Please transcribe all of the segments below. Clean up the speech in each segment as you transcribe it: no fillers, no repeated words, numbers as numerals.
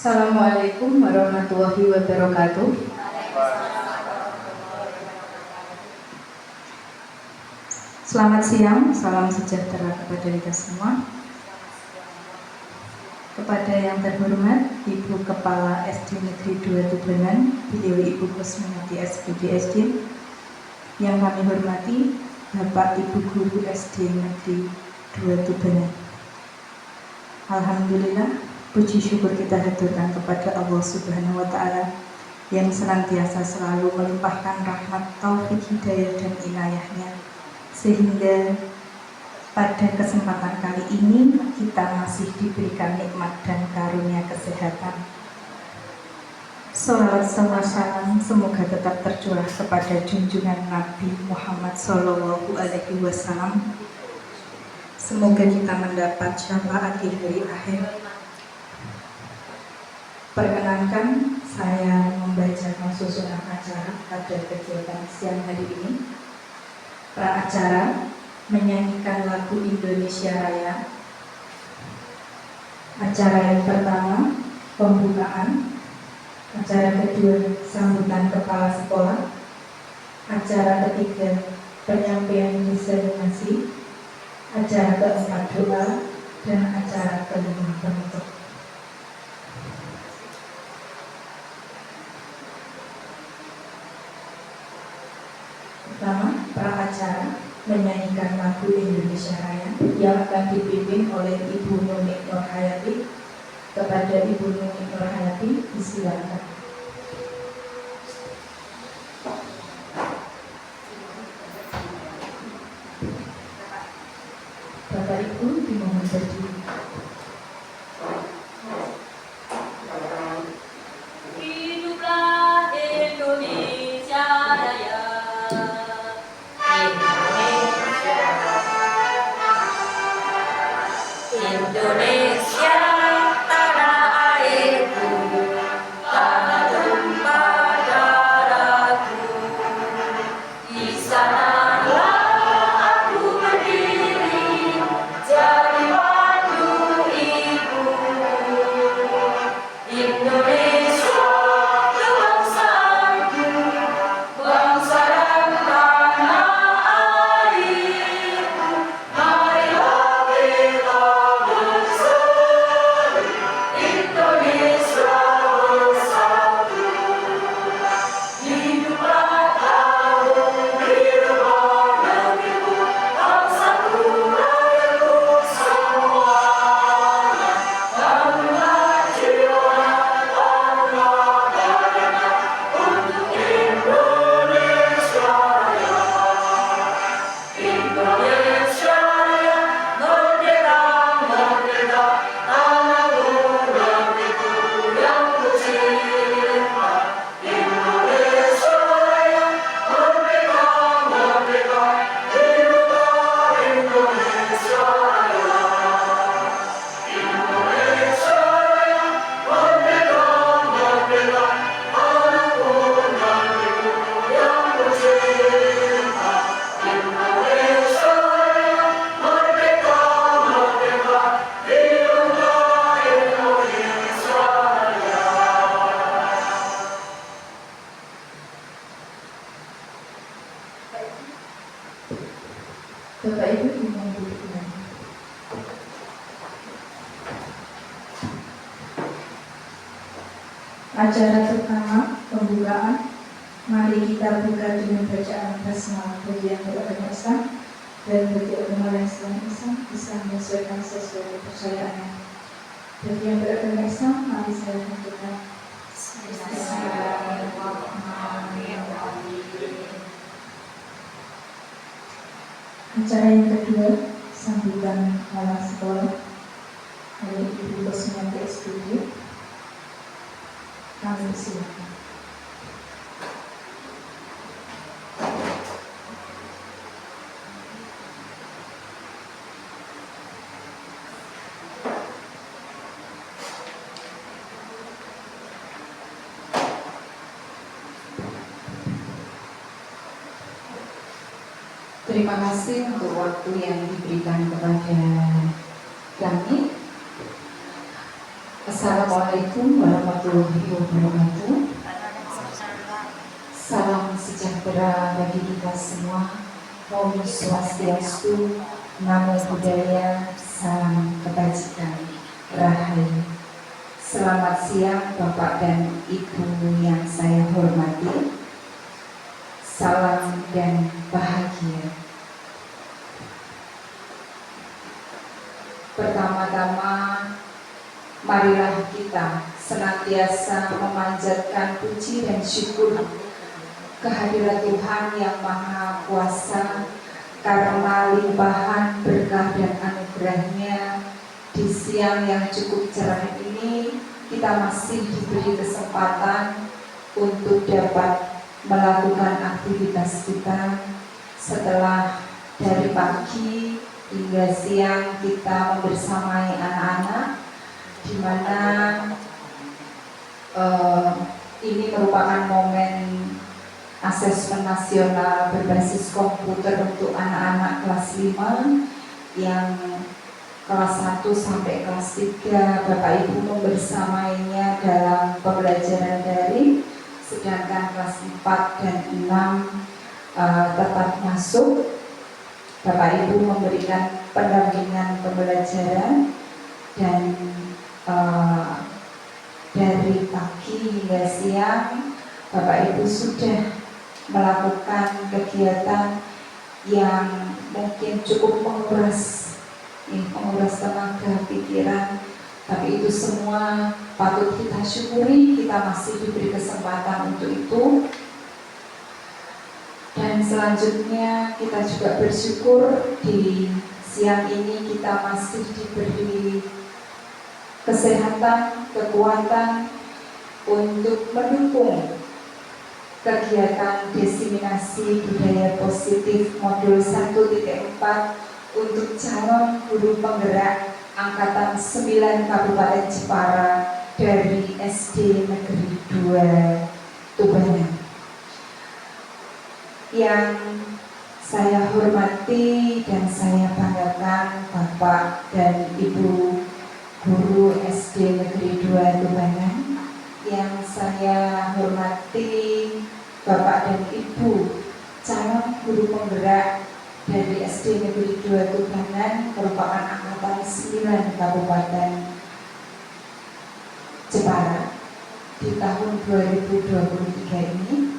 Assalamualaikum warahmatullahi wabarakatuh. Selamat siang, salam sejahtera kepada kita semua. Kepada yang terhormat Ibu Kepala SD Negeri 2 Tubanan, beliau Ibu Kusmiati SPD SD. Yang kami hormati Bapak Ibu Guru SD Negeri 2 Tubanan. Alhamdulillah, puji syukur kita haturkan kepada Allah Subhanahu wa Ta'ala yang senantiasa selalu melimpahkan rahmat, taufik, hidayah dan inayahnya, sehingga pada kesempatan kali ini kita masih diberikan nikmat dan karunia kesehatan. Sholawat salam semoga tetap tercurah kepada junjungan Nabi Muhammad SAW. Semoga kita mendapat syafaat di hari akhir. Perkenankan saya membacakan susunan acara pada kegiatan siang hari ini. Pra-acara menyanyikan lagu Indonesia Raya. Acara yang pertama pembukaan, acara kedua sambutan kepala sekolah, acara ketiga penyampaian disertasi, acara keempat doa, dan acara kelima penutup. Pertama, pra-acara menyanyikan lagu Indonesia Raya yang akan dipimpin oleh Ibu Nunik Nurhayati. Kepada Ibu Nunik Nurhayati, disilakan. Bapak Ibu dimohon berdiri. Hiduplah Indonesia Raya. Indonesia tanah airku, tanah tumpah darahku. Di sanalah aku berdiri, jadi pandu ibu. Indonesia kebangsaanku, bangsa dan tanah airku. Marilah kita bersatu, Indonesia bersatu. Hiduplah kaum, hiduplah negeriku, bangsaku, rakyatku semuanya. Bangunlah jiwanya, bangunlah badannya untuk Indonesia Raya. Indonesia Raya, merdeka, merdeka, tanahku, negeriku yang ku cinta. Indonesia Raya, merdeka, merdeka, hiduplah Indonesia Raya. Indonesia Raya, merdeka, merdeka, tanahku, negeriku yang ku cinta. Indonesia Raya, merdeka, merdeka, hiduplah Indonesia Raya. Bapak Ibu dimohon duduk kembali. Acara pertama pembukaan. Mari kita buka dengan bacaan basmalah bagi yang beragama Islam dan bagi agama lain selain Islam bisa menyesuaikan sesuai kepercayaannya. Bagi yang beragama Islam, mari saya lanjutkan. Acara yang kedua, sambutan kepala sekolah oleh Ibu Kusmiati SPD. Kami silakan. Terima kasih untuk waktu yang diberikan kepada kami. Assalamualaikum warahmatullahi wabarakatuh. Salam sejahtera bagi kita semua. Om Swastiastu, Namo Buddhaya, salam kebajikan, rahayu. Selamat siang Bapak dan Ibu yang saya hormati. Salam dan bahagia. Pertama-tama, marilah kita senantiasa memanjatkan puji dan syukur kehadirat Tuhan yang Maha Kuasa, karena limpahan berkah dan anugerahnya di siang yang cukup cerah ini kita masih diberi kesempatan untuk dapat melakukan aktivitas kita setelah dari pagi hingga siang kita membersamai anak-anak, di mana ini merupakan momen asesmen nasional berbasis komputer untuk anak-anak kelas 5 yang kelas 1 sampai kelas 3 Bapak Ibu membersamainya dalam pembelajaran daring, sedangkan kelas 4 dan 6 tetap masuk. Bapak Ibu memberikan pendampingan pembelajaran dan dari pagi hingga siang Bapak Ibu sudah melakukan kegiatan yang mungkin cukup menguras tenaga pikiran, tapi itu semua patut kita syukuri, kita masih diberi kesempatan untuk itu. Dan selanjutnya kita juga bersyukur di siang ini kita masih diberi kesehatan, kekuatan untuk mendukung kegiatan diseminasi budaya positif modul 1.4 untuk calon guru penggerak angkatan 9 Kabupaten Jepara dari SD Negeri 2 Tubangan. Yang saya hormati dan saya banggakan Bapak dan Ibu guru SD Negeri 2 Tubangan, yang saya hormati Bapak dan Ibu calon guru penggerak dari SD Negeri 2 Tubangan merupakan angkatan 9 Kabupaten Jepara di tahun 2023 ini.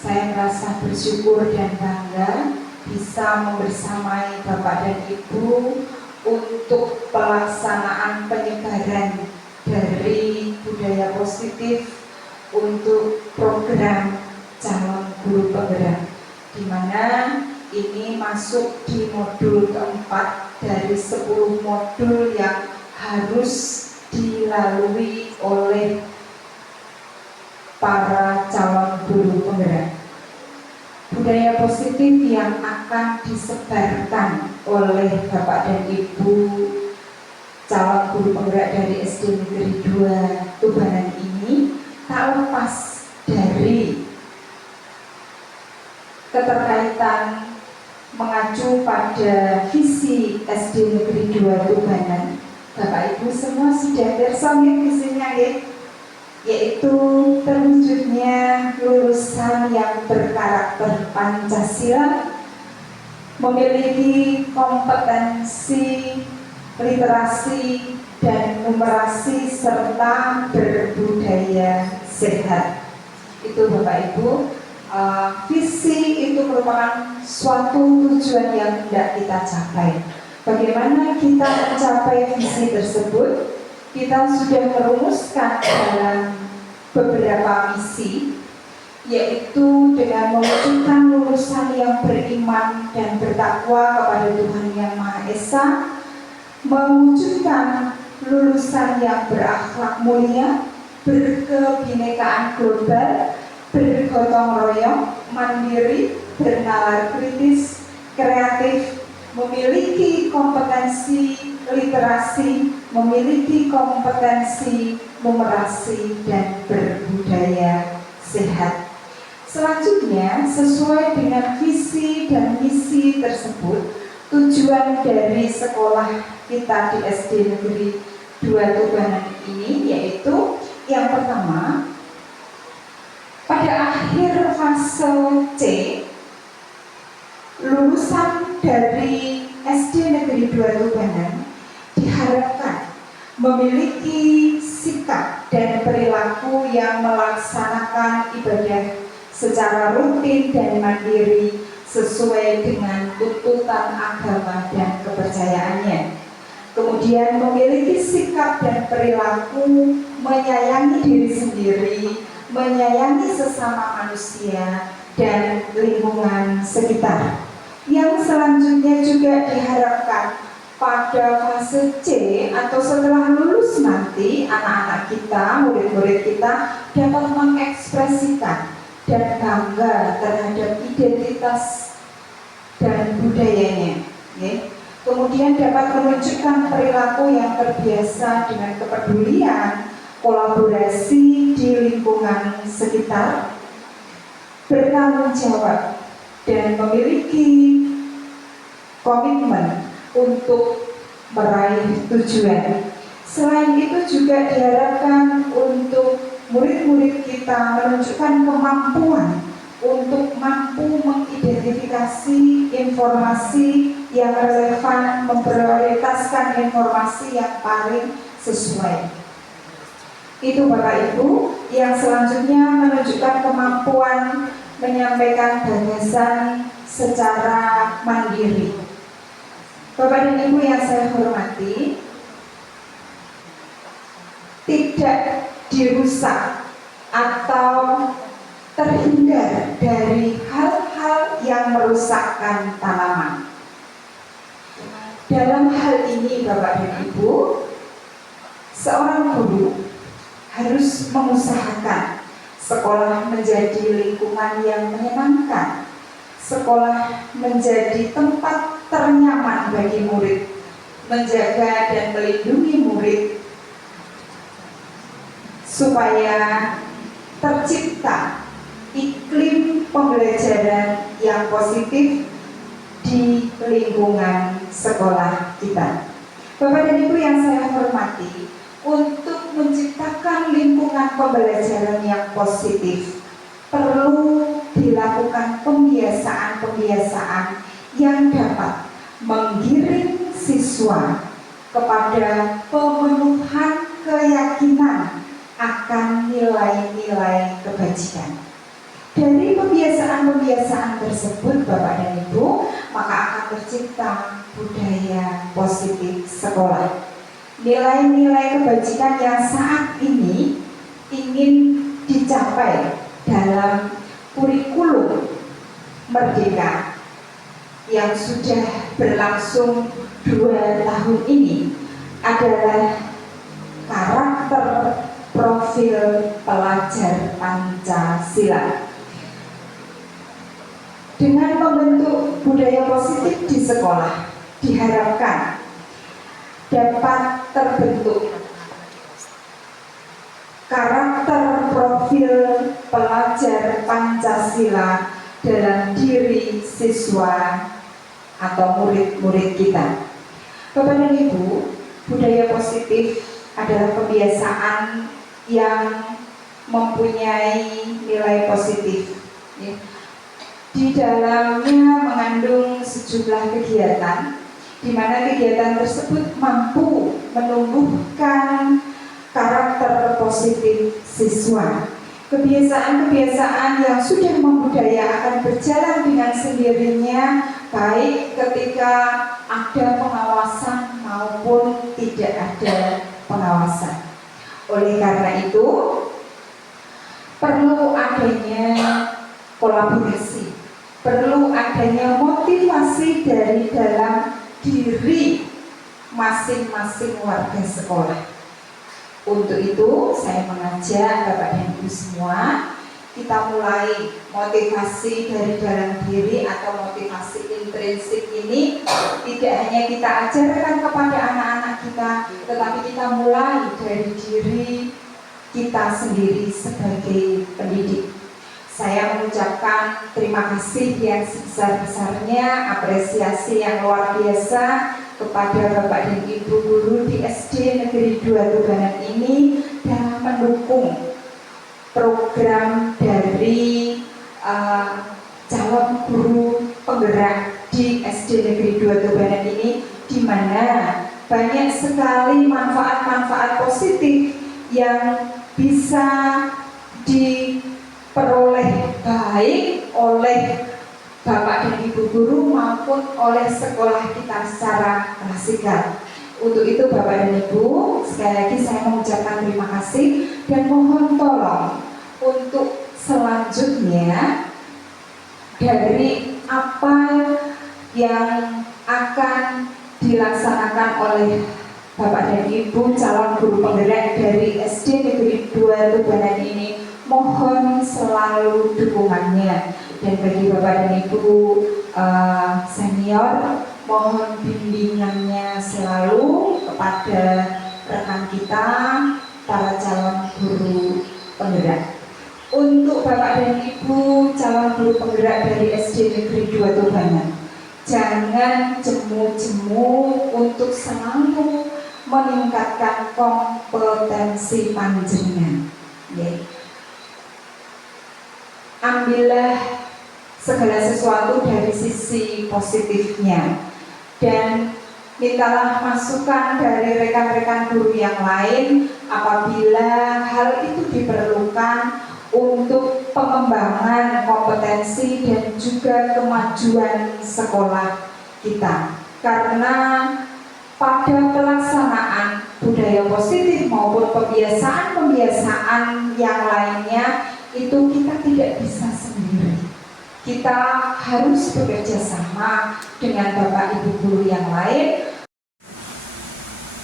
Saya merasa bersyukur dan bangga bisa membersamai Bapak dan Ibu untuk pelaksanaan penyebaran dari budaya positif untuk program calon guru penggerak, di mana ini masuk di modul keempat dari 10 modul yang harus dilalui oleh para calon guru penggerak. Budaya positif yang akan disebarkan oleh Bapak dan Ibu calon guru penggerak dari SD Negeri 2 Tubangan ini tak lepas dari keterkaitan mengacu pada visi SD Negeri 2 Tubangan. Bapak Ibu semua sudah bersama visinya ya, yaitu terwujudnya lulusan yang berkarakter Pancasila, memiliki kompetensi literasi dan numerasi serta berbudaya sehat. Itu Bapak Ibu, visi itu merupakan suatu tujuan yang hendak kita capai. Bagaimana kita mencapai visi tersebut? Kita sudah merumuskan dalam beberapa misi, yaitu dengan mewujudkan lulusan yang beriman dan bertakwa kepada Tuhan Yang Maha Esa, mewujudkan lulusan yang berakhlak mulia, berkebinekaan global, bergotong royong, mandiri, bernalar kritis, kreatif, memiliki kompetensi literasi, memiliki kompetensi numerasi dan berbudaya sehat. Selanjutnya, sesuai dengan visi dan misi tersebut, tujuan dari sekolah kita di SD Negeri dua tubahan ini, yaitu yang pertama, pada akhir fase C, lulusan dari SD Negeri 2 Tubahan diharapkan memiliki sikap dan perilaku yang melaksanakan ibadah secara rutin dan mandiri sesuai dengan tuntutan agama dan kepercayaannya. Kemudian memiliki sikap dan perilaku menyayangi diri sendiri, menyayangi sesama manusia dan lingkungan sekitar. Yang selanjutnya juga diharapkan pada fase C atau setelah lulus nanti, anak-anak kita, murid-murid kita dapat mengekspresikan dan bangga terhadap identitas dan budayanya, ya. Kemudian dapat menunjukkan perilaku yang terbiasa dengan kepedulian, kolaborasi di lingkungan sekitar, bertanggung jawab, dan memiliki komitmen untuk meraih tujuan. Selain itu juga diharapkan untuk murid-murid kita menunjukkan kemampuan untuk mampu mengidentifikasi informasi yang relevan, memprioritaskan informasi yang paling sesuai. Itu Bapak Ibu. Yang selanjutnya menunjukkan kemampuan menyampaikan gagasan secara mandiri. Bapak dan Ibu yang saya hormati, tidak dirusak atau terhindar dari hal-hal yang merusakkan tanaman. Dalam hal ini Bapak dan Ibu, seorang guru harus mengusahakan sekolah menjadi lingkungan yang menyenangkan, sekolah menjadi tempat ternyaman bagi murid, menjaga dan melindungi murid supaya tercipta iklim pembelajaran yang positif di lingkungan sekolah kita. Bapak dan Ibu yang saya hormati, untuk menciptakan lingkungan pembelajaran yang positif perlu dilakukan pembiasaan-pembiasaan yang dapat menggiring siswa kepada pemenuhan keyakinan akan nilai-nilai kebajikan. Dari pembiasaan-pembiasaan tersebut Bapak dan Ibu, maka akan tercipta budaya positif sekolah. Nilai-nilai kebajikan yang saat ini ingin dicapai dalam kurikulum Merdeka yang sudah berlangsung 2 tahun ini adalah karakter profil pelajar Pancasila. Dengan membentuk budaya positif di sekolah, diharapkan dapat terbentuk karakter profil pelajar Pancasila dalam diri siswa atau murid-murid kita. Bapak dan Ibu, budaya positif adalah kebiasaan yang mempunyai nilai positif. Di dalamnya mengandung sejumlah kegiatan, di mana kegiatan tersebut mampu menumbuhkan karakter positif siswa. Kebiasaan-kebiasaan yang sudah membudaya akan berjalan dengan sendirinya, baik ketika ada pengawasan maupun tidak ada pengawasan. Oleh karena itu, perlu adanya kolaborasi, perlu adanya motivasi dari dalam diri masing-masing warga sekolah. Untuk itu saya mengajak Bapak dan Ibu semua, kita mulai motivasi dari dalam diri atau motivasi intrinsik ini tidak hanya kita ajarkan kepada anak-anak kita, tetapi kita mulai dari diri kita sendiri sebagai pendidik. Saya mengucapkan terima kasih yang sebesar-besarnya, apresiasi yang luar biasa kepada Bapak dan Ibu guru di SD Negeri 2 Tubanan ini dalam mendukung program dari calon guru penggerak di SD Negeri 2 Tubanan ini, di mana banyak sekali manfaat-manfaat positif yang bisa diperoleh baik oleh Bapak dan Ibu guru maupun oleh sekolah kita secara klasikal. Untuk itu Bapak dan Ibu, sekali lagi saya mengucapkan terima kasih dan mohon tolong untuk selanjutnya dari apa yang akan dilaksanakan oleh Bapak dan Ibu calon guru penggerak dari SD Negeri 2 Tubanan ini, mohon selalu dukungannya. Dan bagi Bapak dan Ibu senior, mohon bimbingannya selalu kepada rekan kita, para calon guru penggerak. Untuk Bapak dan Ibu calon guru penggerak dari SD Negeri 2 Tubanan, jangan jemu-jemu untuk selalu meningkatkan kompetensi panjenengan. Ambillah segala sesuatu dari sisi positifnya dan mintalah masukan dari rekan-rekan guru yang lain apabila hal itu diperlukan untuk pengembangan kompetensi dan juga kemajuan sekolah kita. Karena pada pelaksanaan budaya positif maupun pembiasaan-pembiasaan yang lainnya itu kita tidak bisa sendiri. Kita harus bekerja sama dengan Bapak Ibu guru yang lain.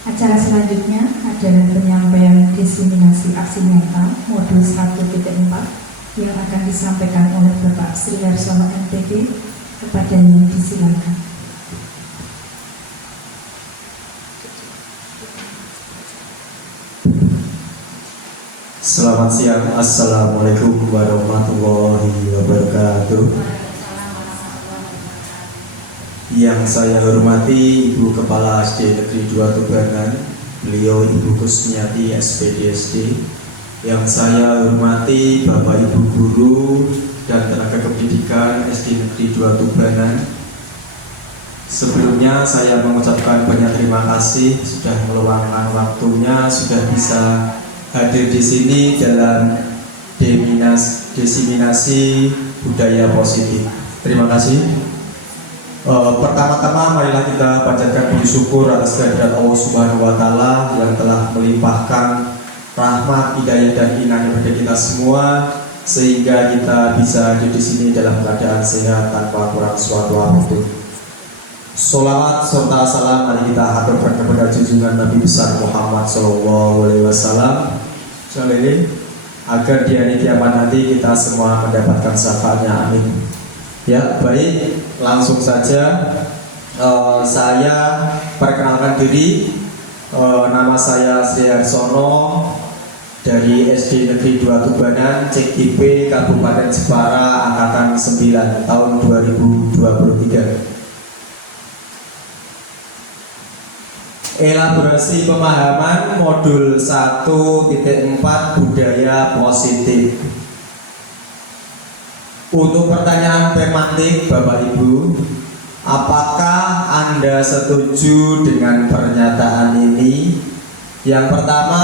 Acara selanjutnya adalah penyampaian diseminasi aksi nyata modul 1.4 yang akan disampaikan oleh Bapak Sri Harsono MTQ. Kepadanya disilakan. Selamat siang, Assalamualaikum warahmatullahi wabarakatuh. Yang saya hormati Ibu Kepala SD Negeri 2 Tubanan, beliau Ibu Kusmiati SPDSD. Yang saya hormati Bapak Ibu Guru dan tenaga kependidikan SD Negeri 2 Tubanan. Sebelumnya saya mengucapkan banyak terima kasih sudah meluangkan waktunya, sudah bisa hadir di sini dalam diseminasi budaya positif. Terima kasih. Pertama-tama marilah kita panjatkan puji syukur atas kehadirat Allah Subhanahu wa taala yang telah melimpahkan rahmat, hidayah dan inayah kepada kita semua sehingga kita bisa hadir di sini dalam keadaan sehat tanpa kurang suatu apapun. Sholawat serta salam mari kita haturkan kepada junjungan Nabi besar Muhammad SAW, agar di hari kiamat nanti kita semua mendapatkan syafaatnya, amin. Ya, baik, langsung saja saya perkenalkan diri. Nama saya Sri Harsono dari SD Negeri 2 Tubanan, CKIP Kabupaten Jepara, Angkatan 9 tahun 2023. Elaborasi pemahaman modul 1.4 budaya positif. Untuk pertanyaan tematik Bapak Ibu, apakah Anda setuju dengan pernyataan ini? Yang pertama,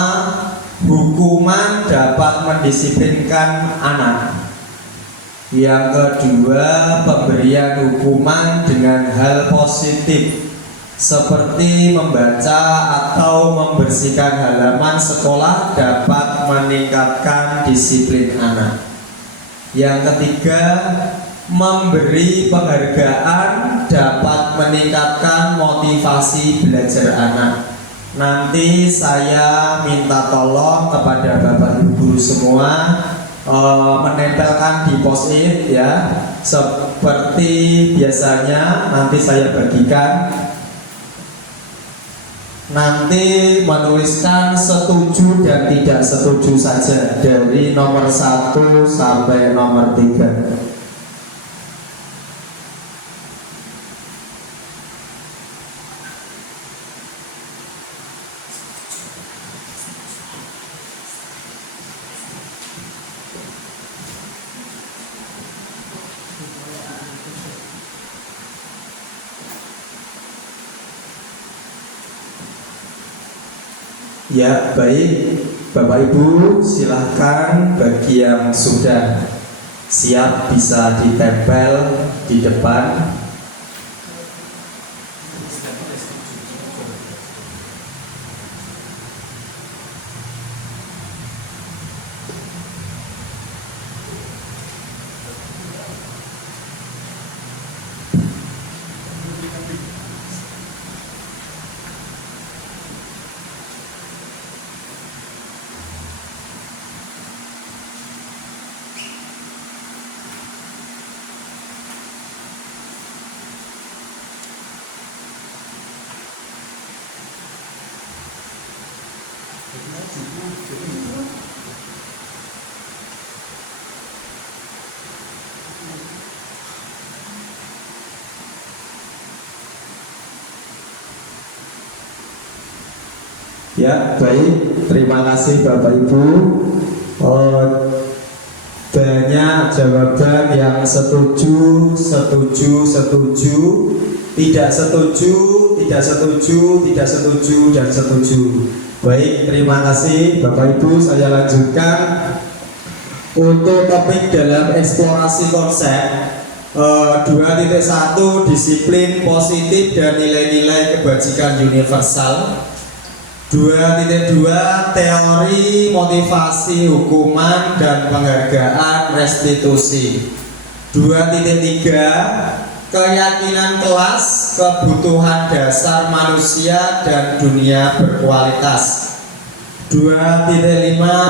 hukuman dapat mendisiplinkan anak. Yang kedua, pemberian hukuman dengan hal positif seperti membaca atau membersihkan halaman sekolah dapat meningkatkan disiplin anak. Yang ketiga, memberi penghargaan dapat meningkatkan motivasi belajar anak. Nanti saya minta tolong kepada Bapak Ibu guru semua menempelkan di post-it ya, seperti biasanya. Nanti saya bagikan. Nanti menuliskan setuju dan tidak setuju saja dari nomor 1 sampai nomor 3. Ya, baik. Bapak Ibu, silahkan bagi yang sudah siap bisa ditempel di depan. Ya, baik. Terima kasih Bapak Ibu. Banyak jawaban yang setuju, setuju, setuju, tidak setuju, tidak setuju, tidak setuju, dan setuju. Baik, terima kasih Bapak Ibu. Saya lanjutkan untuk topik dalam eksplorasi konsep 2.1 disiplin positif dan nilai-nilai kebajikan universal. 2.2 teori motivasi hukuman dan penghargaan restitusi. 2.3 keyakinan kelas kebutuhan dasar manusia dan dunia berkualitas. 2.5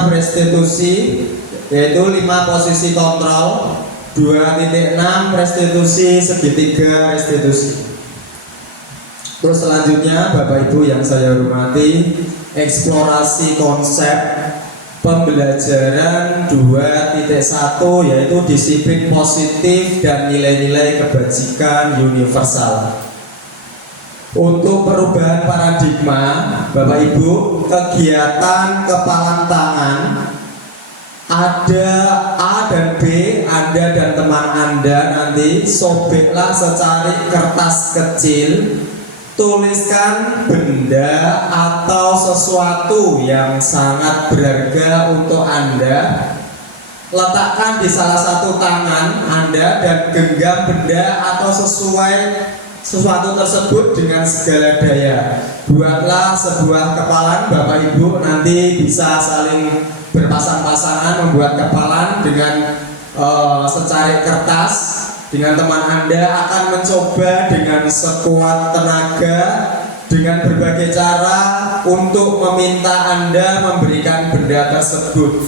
restitusi yaitu 5 posisi kontrol. 2.6 restitusi segitiga restitusi. Terus selanjutnya Bapak Ibu yang saya hormati, eksplorasi konsep pembelajaran 2.1 yaitu disiplin positif dan nilai-nilai kebajikan universal. Untuk perubahan paradigma Bapak Ibu, kegiatan kepalan tangan ada A dan B, Anda dan teman Anda nanti sobeklah secari kertas kecil, tuliskan benda atau sesuatu yang sangat berharga untuk Anda, letakkan di salah satu tangan Anda dan genggam benda atau sesuatu tersebut dengan segala daya. Buatlah sebuah kepalan Bapak Ibu, nanti bisa saling berpasang-pasangan membuat kepalan dengan secari kertas. Dengan teman Anda akan mencoba dengan sekuat tenaga dengan berbagai cara untuk meminta Anda memberikan benda tersebut.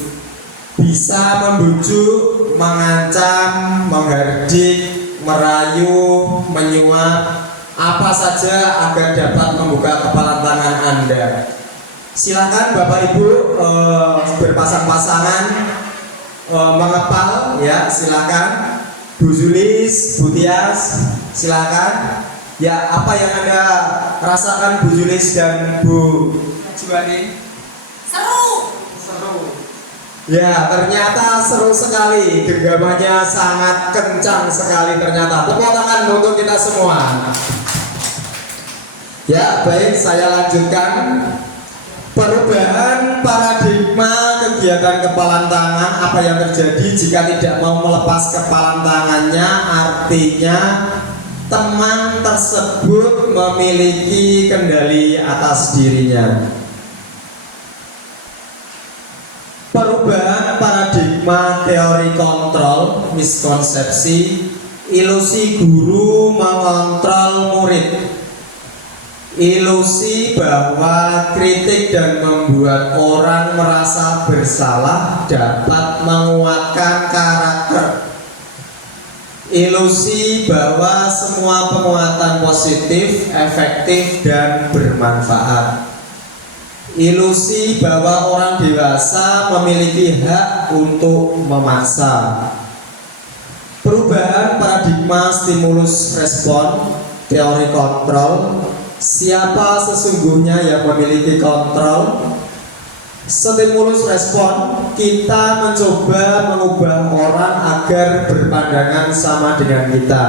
Bisa membujuk, mengancam, menghardik, merayu, menyuap, apa saja agar dapat membuka kepalan tangan Anda. Silakan Bapak Ibu berpasang-pasangan mengepal ya, silakan. Bu Julis, Bu Tias, silakan. Ya, apa yang Anda rasakan Bu Julis dan Bu Juwani? Seru. Ya, ternyata seru sekali. Genggamannya sangat kencang sekali ternyata. Tepuk tangan untuk kita semua. Ya, baik, saya lanjutkan. Perubahan paradigma kegiatan kepalan tangan, apa yang terjadi jika tidak mau melepas kepalan tangannya, artinya teman tersebut memiliki kendali atas dirinya. Perubahan paradigma teori kontrol, miskonsepsi, ilusi guru mengontrol murid. Ilusi bahwa kritik dan membuat orang merasa bersalah dapat menguatkan karakter. Ilusi bahwa semua penguatan positif, efektif, dan bermanfaat. Ilusi bahwa orang dewasa memiliki hak untuk memaksa. Perubahan paradigma stimulus respon, teori kontrol. Siapa sesungguhnya yang memiliki kontrol? Stimulus respon, kita mencoba mengubah orang agar berpandangan sama dengan kita.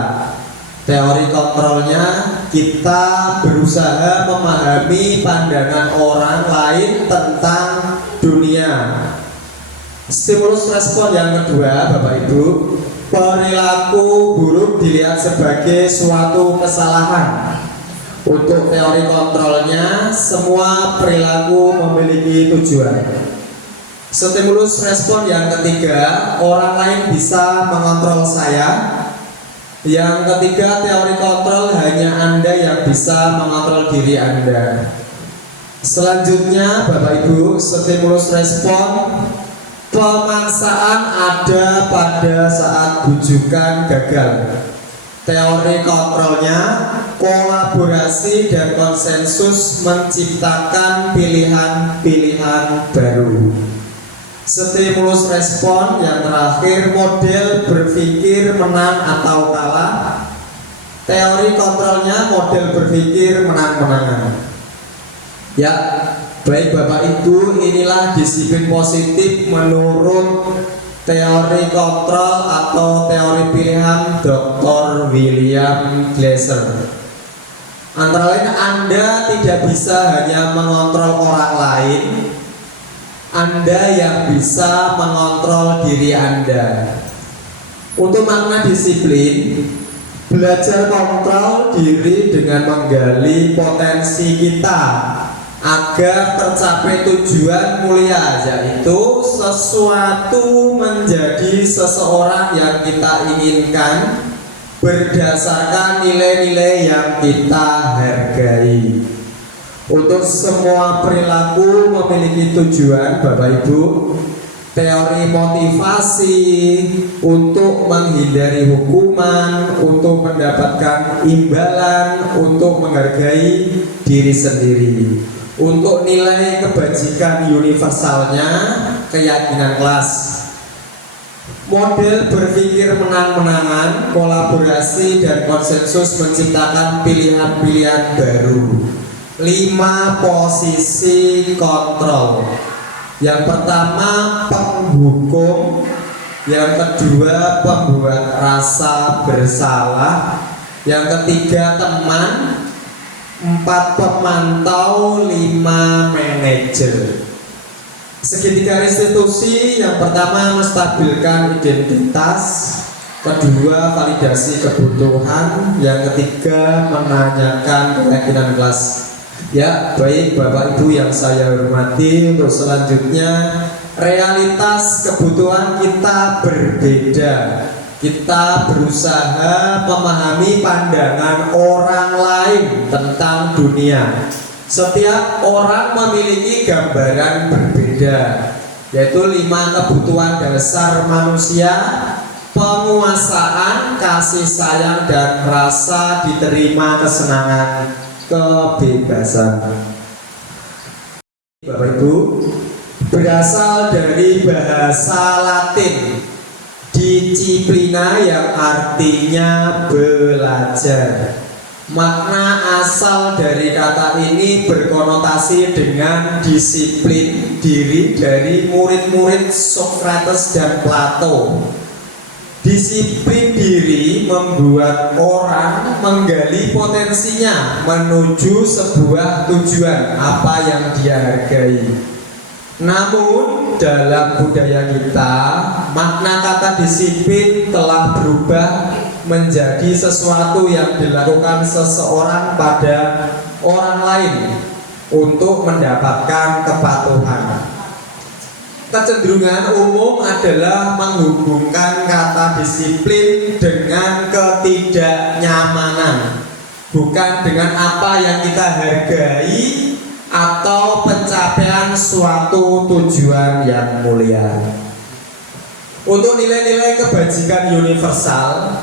Teori kontrolnya, kita berusaha memahami pandangan orang lain tentang dunia. Stimulus respon yang kedua, Bapak Ibu, perilaku buruk dilihat sebagai suatu kesalahan. Untuk teori kontrolnya, semua perilaku memiliki tujuan. Stimulus respon yang ketiga, orang lain bisa mengontrol saya. Yang ketiga, teori kontrol, hanya Anda yang bisa mengontrol diri Anda. Selanjutnya, Bapak Ibu, stimulus respon, pemaksaan ada pada saat bujukan gagal. Teori kontrolnya, kolaborasi dan konsensus menciptakan pilihan-pilihan baru. Stimulus respon yang terakhir, model berpikir menang atau kalah. Teori kontrolnya, model berpikir menang-menangan. Ya, baik Bapak Ibu, inilah disiplin positif menurut teori kontrol atau teori pilihan Dr. William Glasser. Antara lain, Anda tidak bisa hanya mengontrol orang lain, Anda yang bisa mengontrol diri Anda. Untuk makna disiplin, belajar kontrol diri dengan menggali potensi kita agar tercapai tujuan mulia, yaitu sesuatu menjadi seseorang yang kita inginkan berdasarkan nilai-nilai yang kita hargai. Untuk semua perilaku memiliki tujuan, Bapak Ibu. Teori motivasi untuk menghindari hukuman, untuk mendapatkan imbalan, untuk menghargai diri sendiri. Untuk nilai kebajikan universalnya, keyakinan kelas. Model berpikir menang-menangan, kolaborasi dan konsensus menciptakan pilihan-pilihan baru. 5 posisi kontrol. Yang pertama, penghukum. Yang kedua, pembuat rasa bersalah. Yang ketiga, teman. 4, pemantau. 5, manajer. Segitiga restitusi, yang pertama menstabilkan identitas, kedua validasi kebutuhan, yang ketiga menanyakan keyakinan kelas. Ya, baik Bapak Ibu yang saya hormati, untuk selanjutnya, realitas kebutuhan kita berbeda. Kita berusaha memahami pandangan orang lain tentang dunia. Setiap orang memiliki gambaran berbeda, yaitu 5 kebutuhan dasar manusia: penguasaan, kasih sayang, dan rasa diterima, kesenangan, kebebasan. Bapak Ibu, berasal dari bahasa Latin disciplina yang artinya belajar. Makna asal dari kata ini berkonotasi dengan disiplin diri dari murid-murid Socrates dan Plato. Disiplin diri membuat orang menggali potensinya menuju sebuah tujuan apa yang dia hargai. Namun dalam budaya kita, makna kata disiplin telah berubah menjadi sesuatu yang dilakukan seseorang pada orang lain untuk mendapatkan kepatuhan. Kecenderungan umum adalah menghubungkan kata disiplin dengan ketidaknyamanan, bukan dengan apa yang kita hargai atau pencapaian suatu tujuan yang mulia. Untuk nilai-nilai kebajikan universal,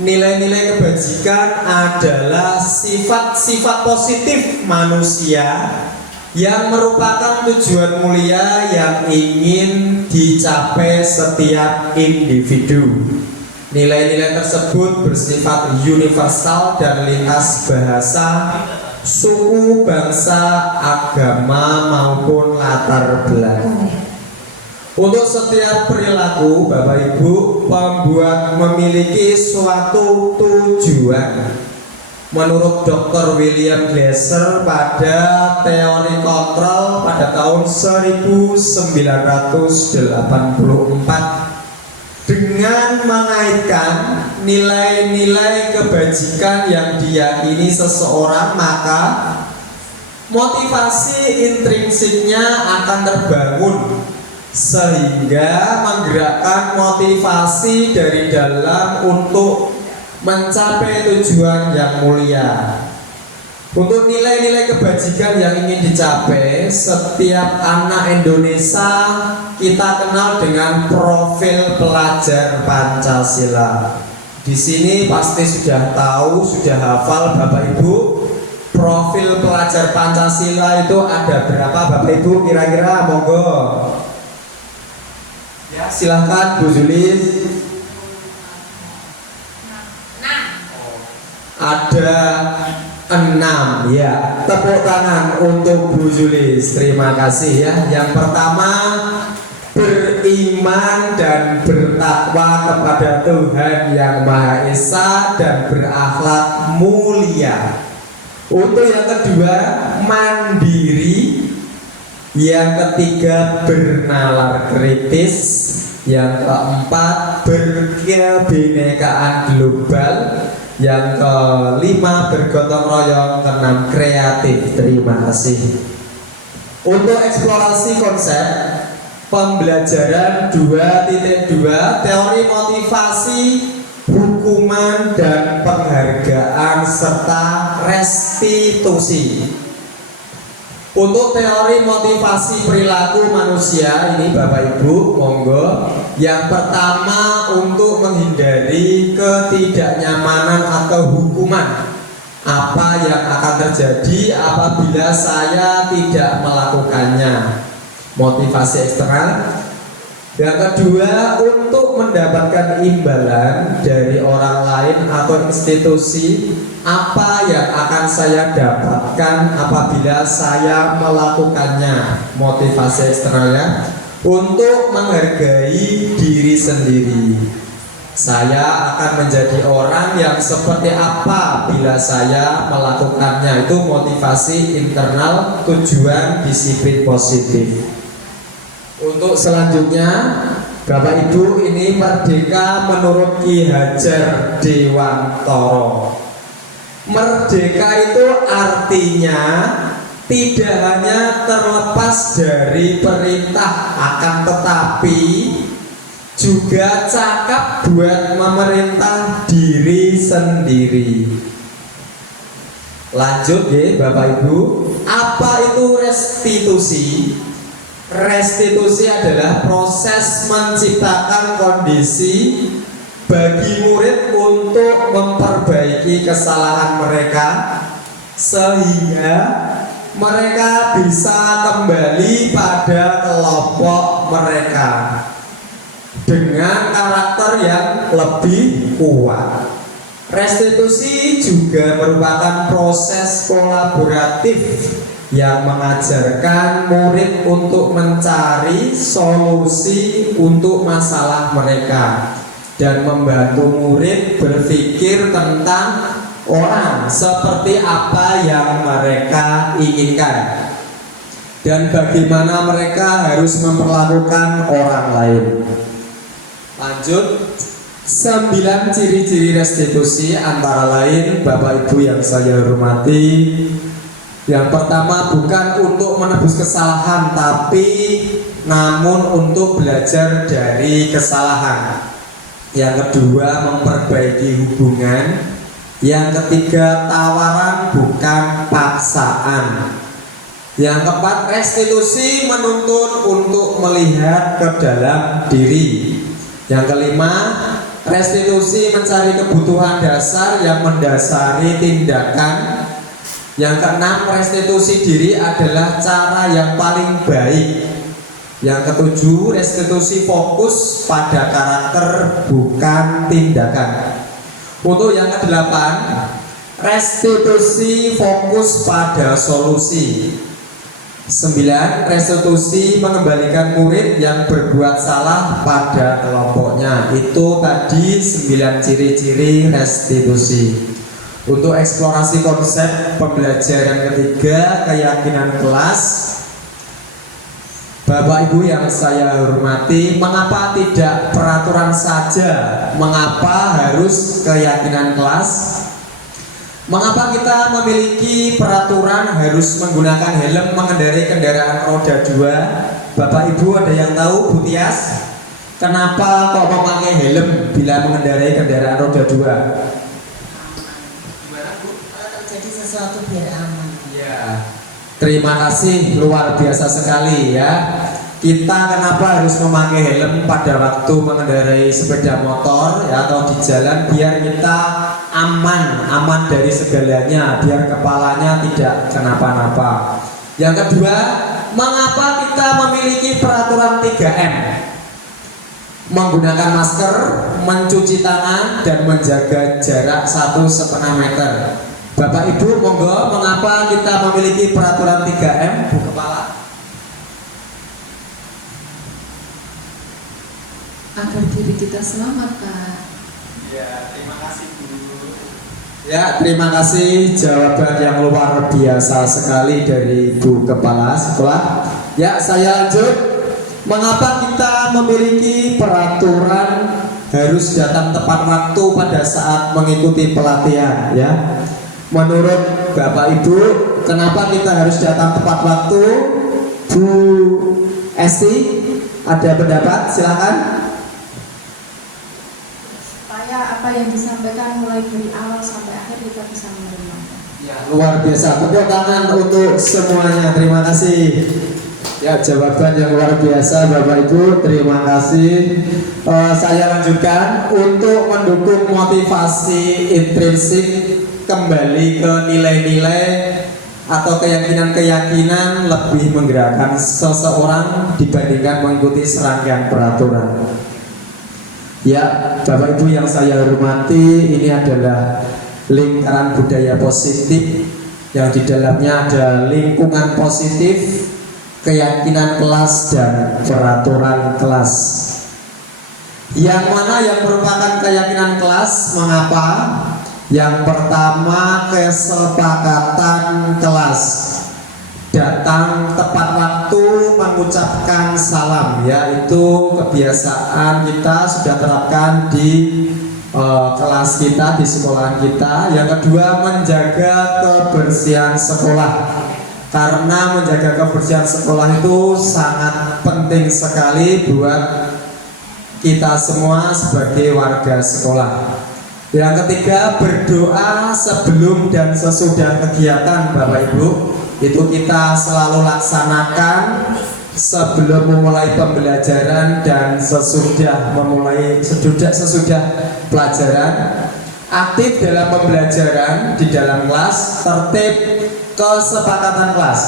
nilai-nilai kebajikan adalah sifat-sifat positif manusia yang merupakan tujuan mulia yang ingin dicapai setiap individu. Nilai-nilai tersebut bersifat universal dan lintas bahasa, suku, bangsa, agama, maupun latar belakang. Untuk setiap perilaku, Bapak Ibu, membuat memiliki suatu tujuan. menurut Dr. William Glasser pada teori kontrol pada tahun 1984 dengan mengaitkan nilai-nilai kebajikan yang diyakini seseorang, maka motivasi intrinsiknya akan terbangun sehingga menggerakkan motivasi dari dalam untuk mencapai tujuan yang mulia. Untuk nilai-nilai kebajikan yang ingin dicapai, setiap anak Indonesia kita kenal dengan profil pelajar Pancasila. Di sini pasti sudah tahu, sudah hafal Bapak Ibu, profil pelajar Pancasila itu ada berapa Bapak Ibu kira-kira? Monggo. Ya, silahkan Bu Julis. Ada 6, ya. Tepuk tangan untuk Bu Julis. Terima kasih ya. Yang pertama, beriman dan bertakwa kepada Tuhan Yang Maha Esa dan berakhlak mulia. Untuk yang kedua, mandiri. Yang ketiga, bernalar kritis. Yang keempat, berkebinekaan global. Yang kelima, bergotong royong. Keenam, kreatif. Terima kasih. Untuk eksplorasi konsep pembelajaran 2.2 teori motivasi, hukuman dan penghargaan serta restitusi. Untuk teori motivasi perilaku manusia ini Bapak Ibu, monggo. Yang pertama, untuk menghindari ketidaknyamanan atau hukuman. Apa yang akan terjadi apabila saya tidak melakukannya? Motivasi eksternal. Yang kedua, untuk mendapatkan imbalan dari orang lain atau institusi. Apa yang akan saya dapatkan apabila saya melakukannya? Motivasi eksternalnya. Untuk menghargai diri sendiri. Saya akan menjadi orang yang seperti apa bila saya melakukannya. Itu motivasi internal, tujuan disiplin positif. Untuk selanjutnya, Bapak Ibu, ini merdeka menurut Ki Hajar Dewantara. Merdeka itu artinya tidak hanya terlepas dari perintah, akan tetapi juga cakap buat memerintah diri sendiri. Lanjut ya Bapak Ibu, apa itu restitusi? Restitusi adalah proses menciptakan kondisi bagi murid untuk memperbaiki kesalahan mereka sehingga mereka bisa kembali pada kelompok mereka dengan karakter yang lebih kuat. Restitusi juga merupakan proses kolaboratif yang mengajarkan murid untuk mencari solusi untuk masalah mereka dan membantu murid berpikir tentang orang seperti apa yang mereka inginkan dan bagaimana mereka harus memperlakukan orang lain. Lanjut, 9 ciri-ciri restitusi antara lain Bapak Ibu yang saya hormati. Yang pertama, bukan untuk menebus kesalahan, tapi namun untuk belajar dari kesalahan. Yang kedua, memperbaiki hubungan. Yang ketiga, tawaran bukan paksaan. Yang keempat, restitusi menuntun untuk melihat ke dalam diri. Yang kelima, restitusi mencari kebutuhan dasar yang mendasari tindakan. Yang keenam, restitusi diri adalah cara yang paling baik. Yang ketujuh, restitusi fokus pada karakter bukan tindakan. Untuk yang kedelapan, restitusi fokus pada solusi. 9, restitusi mengembalikan murid yang berbuat salah pada kelompoknya. Itu tadi 9 ciri-ciri restitusi. Untuk eksplorasi konsep pembelajaran ketiga, keyakinan kelas. Bapak Ibu yang saya hormati, mengapa tidak peraturan saja? Mengapa harus keyakinan kelas? Mengapa kita memiliki peraturan harus menggunakan helm mengendarai kendaraan roda 2? Bapak Ibu ada yang tahu, Bu Tias? Kenapa kok memakai helm bila mengendarai kendaraan roda 2? Gimana, Bu? Terjadi sesuatu biar aman. Ya. Terima kasih, luar biasa sekali ya. Kita kenapa harus memakai helm pada waktu mengendarai sepeda motor ya, atau di jalan, biar kita aman dari segalanya, biar kepalanya tidak kenapa-napa. Yang kedua, mengapa kita memiliki peraturan 3M? Menggunakan masker, mencuci tangan, dan menjaga jarak 1,5 meter. Bapak Ibu, monggo, mengapa kita memiliki peraturan 3M, Bu Kepala? Agar diri kita selamat, Pak. Ya, terima kasih, Bu. Ya, terima kasih, jawaban yang luar biasa sekali dari Bu Kepala Sekolah. Ya, saya lanjut. Mengapa kita memiliki peraturan harus datang tepat waktu pada saat mengikuti pelatihan, ya? Menurut Bapak Ibu, kenapa kita harus datang tepat waktu? Bu Esti, ada pendapat? Silakan. Supaya apa yang disampaikan mulai dari awal sampai akhir kita bisa menerima. Ya, luar biasa. Tepuk tangan untuk semuanya. Terima kasih. Ya, jawaban yang luar biasa Bapak Ibu. Terima kasih. Saya lanjutkan untuk mendukung motivasi intrinsik, kembali ke nilai-nilai atau keyakinan-keyakinan lebih menggerakkan seseorang dibandingkan mengikuti serangkaian peraturan. Ya, Bapak Ibu yang saya hormati, ini adalah lingkaran budaya positif yang di dalamnya ada lingkungan positif, keyakinan kelas, dan peraturan kelas. Yang mana yang merupakan keyakinan kelas? Mengapa? Yang pertama, kesepakatan kelas. Datang tepat waktu, mengucapkan salam, yaitu kebiasaan kita sudah terapkan di kelas kita, di sekolahan kita. Yang kedua, menjaga kebersihan sekolah. Karena menjaga kebersihan sekolah itu sangat penting sekali buat kita semua sebagai warga sekolah. Yang ketiga, berdoa sebelum dan sesudah kegiatan Bapak Ibu. Itu kita selalu laksanakan sebelum memulai pembelajaran dan sesudah pelajaran. Aktif dalam pembelajaran di dalam kelas, tertib, kesepakatan kelas.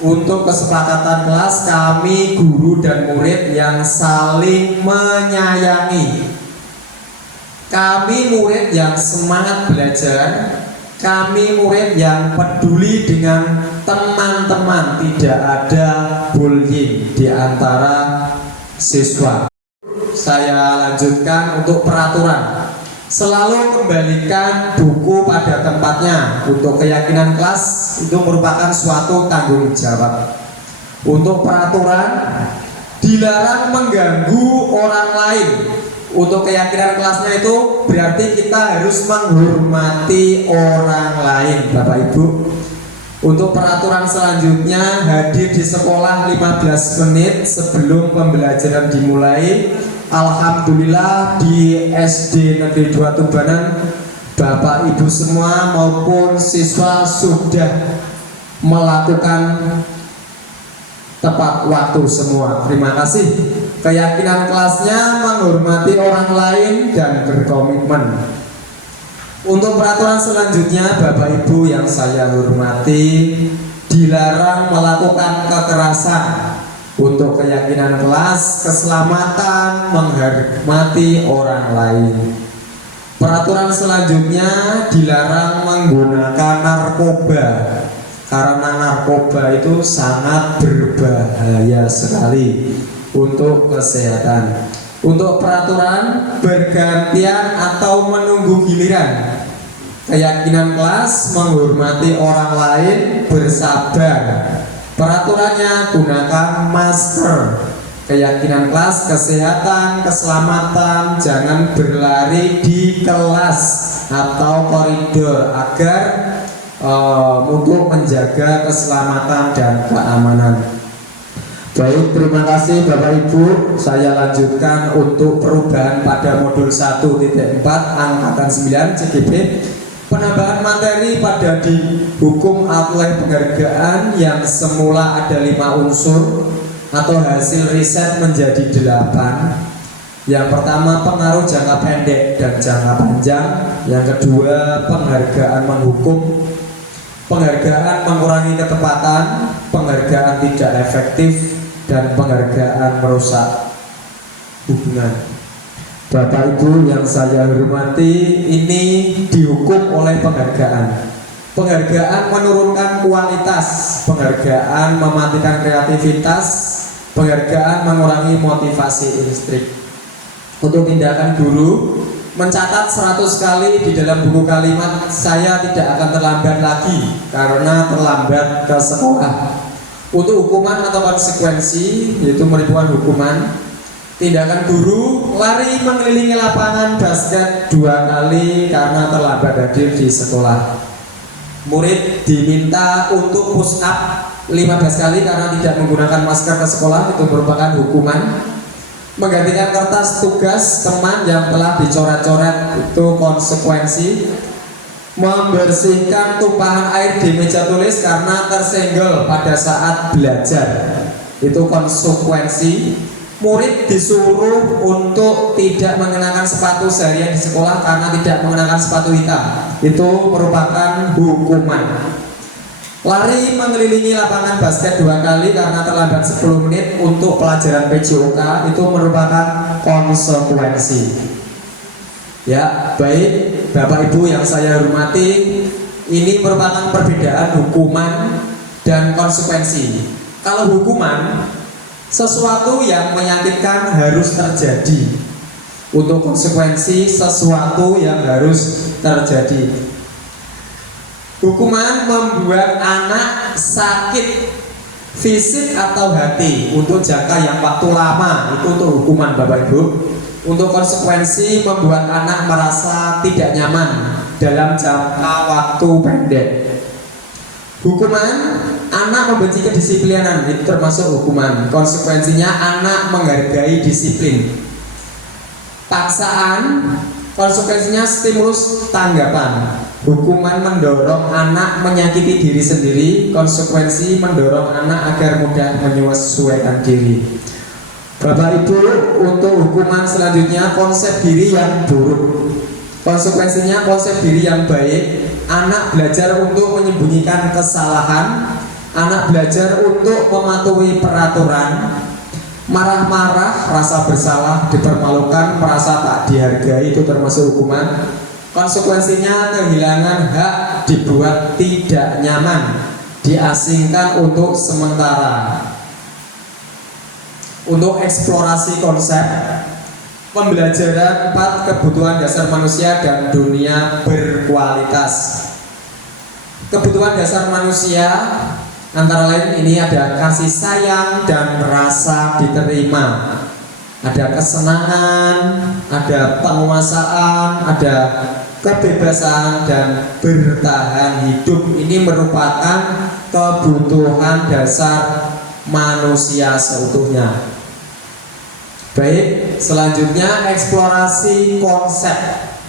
Untuk kesepakatan kelas, kami guru dan murid yang saling menyayangi. Kami murid yang semangat belajar, kami murid yang peduli dengan teman-teman, tidak ada bullying di antara siswa. Saya lanjutkan untuk peraturan. Selalu kembalikan buku pada tempatnya. Untuk keyakinan kelas itu merupakan suatu tanggung jawab. Untuk peraturan, dilarang mengganggu orang lain. Untuk keyakinan kelasnya itu berarti kita harus menghormati orang lain, Bapak Ibu. Untuk peraturan selanjutnya, hadir di sekolah 15 menit sebelum pembelajaran dimulai. Alhamdulillah di SD Negeri 2 Tubanan, Bapak Ibu semua maupun siswa sudah melakukan tepat waktu semua. Terima kasih. Keyakinan kelasnya menghormati orang lain dan berkomitmen. Untuk peraturan selanjutnya, Bapak Ibu yang saya hormati, dilarang melakukan kekerasan. Untuk keyakinan kelas, keselamatan, menghormati orang lain. Peraturan selanjutnya, dilarang menggunakan narkoba. Karena narkoba itu sangat berbahaya sekali untuk kesehatan. Untuk peraturan, bergantian atau menunggu giliran. Keyakinan kelas menghormati orang lain, bersabar. Peraturannya gunakan masker. Keyakinan kelas kesehatan, keselamatan, jangan berlari di kelas atau koridor agar untuk menjaga keselamatan dan keamanan. Baik, terima kasih Bapak Ibu. Saya lanjutkan untuk perubahan pada modul 1.4 angkatan 9 CGP. Penambahan materi pada di hukum oleh penghargaan yang semula ada 5 unsur atau hasil riset menjadi 8. Yang pertama pengaruh jangka pendek dan jangka panjang. Yang kedua penghargaan menghukum, penghargaan mengurangi ketepatan, penghargaan tidak efektif, dan penghargaan merusak hubungan. Bapak Ibu yang saya hormati, ini dihukum oleh penghargaan. Penghargaan menurunkan kualitas, penghargaan mematikan kreativitas, penghargaan mengurangi motivasi instrik. Untuk tindakan guru, mencatat 100 kali di dalam buku kalimat saya tidak akan terlambat lagi karena terlambat ke sekolah. Untuk hukuman atau konsekuensi, yaitu meribuan hukuman. Tindakan guru, lari mengelilingi lapangan basket 2 kali karena terlambat hadir di sekolah. Murid diminta untuk push up 15 kali karena tidak menggunakan masker ke sekolah, itu merupakan hukuman. Menggantikan kertas tugas teman yang telah dicoret-coret, itu konsekuensi. Membersihkan tumpahan air di meja tulis karena tersenggol pada saat belajar, itu konsekuensi. Murid disuruh untuk tidak mengenakan sepatu seharian di sekolah karena tidak mengenakan sepatu hitam, itu merupakan hukuman. Lari mengelilingi lapangan basket 2 kali karena terlambat 10 menit untuk pelajaran PJOK, itu merupakan konsekuensi. Ya, baik Bapak Ibu yang saya hormati, ini merupakan perbedaan hukuman dan konsekuensi. Kalau hukuman, sesuatu yang menyakitkan harus terjadi. Untuk konsekuensi, sesuatu yang harus terjadi. Hukuman membuat anak sakit fisik atau hati untuk jangka yang waktu lama, itu untuk hukuman Bapak Ibu. Untuk konsekuensi, membuat anak merasa tidak nyaman dalam jangka waktu pendek. Hukuman, anak membenci kedisiplinan, itu termasuk hukuman. Konsekuensinya anak menghargai disiplin. Paksaan, konsekuensinya stimulus tanggapan. Hukuman mendorong anak menyakiti diri sendiri, konsekuensi mendorong anak agar mudah menyesuaikan diri. Bapak Ibu, untuk hukuman selanjutnya konsep diri yang buruk. Konsekuensinya konsep diri yang baik. Anak belajar untuk menyembunyikan kesalahan. Anak belajar untuk mematuhi peraturan. Marah-marah, rasa bersalah, dipermalukan, merasa tak dihargai, itu termasuk hukuman. Konsekuensinya kehilangan hak, dibuat tidak nyaman, diasingkan untuk sementara. Untuk eksplorasi konsep, pembelajaran 4 kebutuhan dasar manusia dan dunia berkualitas. Kebutuhan dasar manusia antara lain ini ada kasih sayang dan rasa diterima, ada kesenangan, ada penguasaan, ada kebebasan dan bertahan hidup. Ini merupakan kebutuhan dasar manusia seutuhnya. Baik, selanjutnya eksplorasi konsep.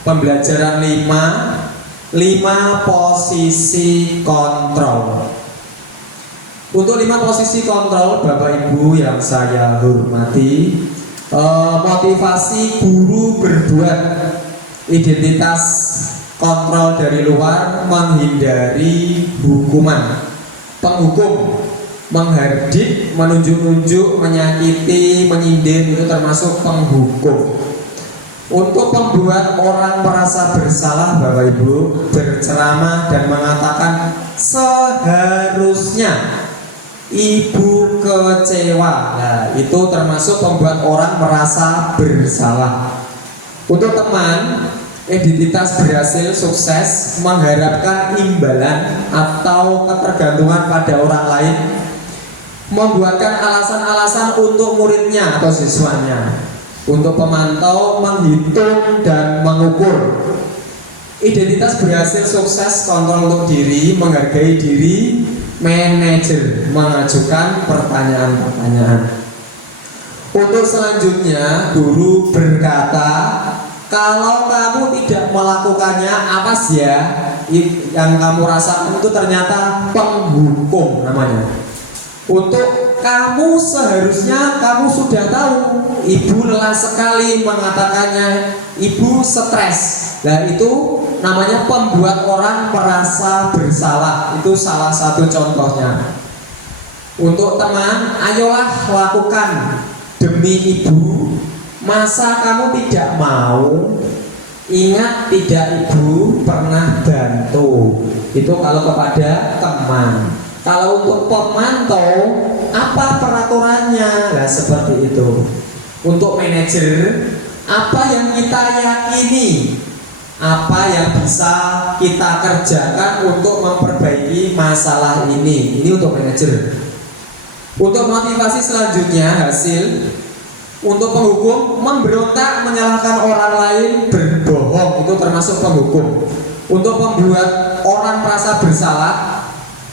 Pembelajaran 5 posisi kontrol. Untuk 5 posisi kontrol, Bapak Ibu yang saya hormati, motivasi guru berbuat, identitas kontrol dari luar, menghindari hukuman, penghukum, menghardik, menunjuk-nunjuk, menyakiti, menyindir, itu termasuk penghukum. Untuk membuat orang merasa bersalah, Bapak Ibu, berceramah dan mengatakan seharusnya ibu kecewa. Nah, itu termasuk membuat orang merasa bersalah. Untuk teman, identitas berhasil sukses mengharapkan imbalan atau ketergantungan pada orang lain, membuatkan alasan-alasan untuk muridnya atau siswanya. Untuk pemantau menghitung dan mengukur. Identitas berhasil sukses kontrol untuk diri, menghargai diri, manajer mengajukan pertanyaan-pertanyaan. Untuk selanjutnya, guru berkata, kalau kamu tidak melakukannya, apa sih ya yang kamu rasakan itu ternyata penghukum namanya. Untuk kamu seharusnya kamu sudah tahu, ibu lelah sekali mengatakannya, ibu stres. Nah itu namanya pembuat orang merasa bersalah. Itu salah satu contohnya. Untuk teman, ayolah lakukan demi ibu. Masa kamu tidak mau? Ingat tidak ibu pernah bantu. Itu kalau kepada teman. Kalau untuk pemantau, apa peraturannya? Nah seperti itu. Untuk manajer, apa yang kita yakini, apa yang bisa kita kerjakan untuk memperbaiki masalah ini. Ini untuk manajer. Untuk motivasi selanjutnya, hasil. Untuk penghukum, memberontak, menyalahkan orang lain, berbohong, itu termasuk penghukum. Untuk membuat orang merasa bersalah,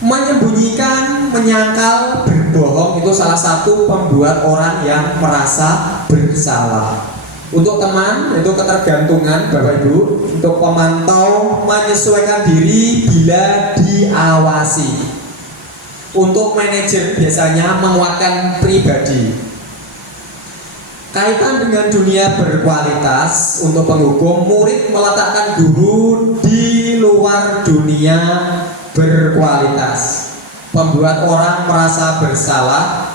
menyembunyikan, menyangkal, berbohong, itu salah satu pembuat orang yang merasa bersalah. Untuk teman, itu ketergantungan Bapak Ibu. Untuk pemantau, menyesuaikan diri bila diawasi. Untuk manajer biasanya menguatkan pribadi. Kaitan dengan dunia berkualitas. Untuk penghukum, murid meletakkan guru di luar dunia berkualitas. Pembuat orang merasa bersalah.